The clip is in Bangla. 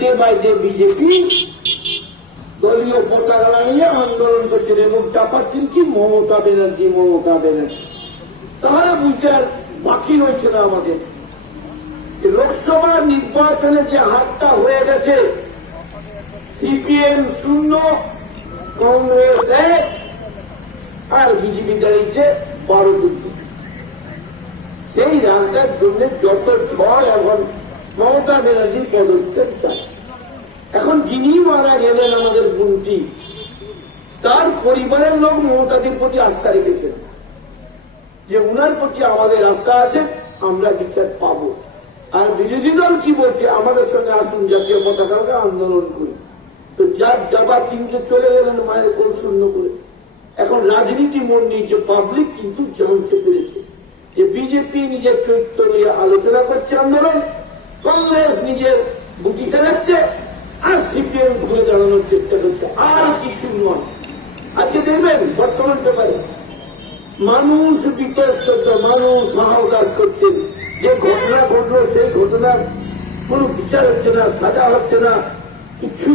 ডে বাই ডে বিজেপি দলীয় পতাকা নিয়ে আন্দোলন করছেন এবং চাপাচ্ছেন কি মমতা ব্যানার্জি। তাহলে বুঝতে আর বাকি রয়েছে না আমাদের। লোকসভা নির্বাচনে যে হারটা হয়ে গেছে, সিপিএম 0, কংগ্রেস 1 আর বিজেপি দাঁড়িয়েছে 12-2। সেই রাস্তার জন্য যত ঝড় এখন মমতা ব্যানার্জির পদক্ষেপ চাই। এখন যিনি মারা গেলেন আমাদের মন্ত্রী, তার পরিবারের লোক মমতাদের প্রতি আস্থা রেখেছেন যে উনার প্রতি আমাদের আস্থা আছে, আমরা বিচার পাবো। আর বিরোধী দল কি বলছে, আমাদের সঙ্গে আসুন জাতীয় পতাকা আন্দোলন করি। তো যার যাবা তিনটে চলে গেলেন মায়ের কোল শূন্য করে। এখন রাজনীতি মন নিয়েছে, পাবলিক কিন্তু জানতে পেরেছে যে বিজেপি নিজের চরিত্র নিয়ে আলোচনা করছে আন্দোলন, কংগ্রেস নিজের বুকি চালাচ্ছে, আর সিপিএম ঘুরে দাঁড়ানোর চেষ্টা করছে, আর কিছু নয়। আজকে দেখবেন বর্তমান পেপারে মানুষ বিতর্ক, মানুষ হাহাকার করছেন যে ঘটনা ঘটলো, সেই ঘটনার কোন বিচার হচ্ছে না, সাজা হচ্ছে না, কিছু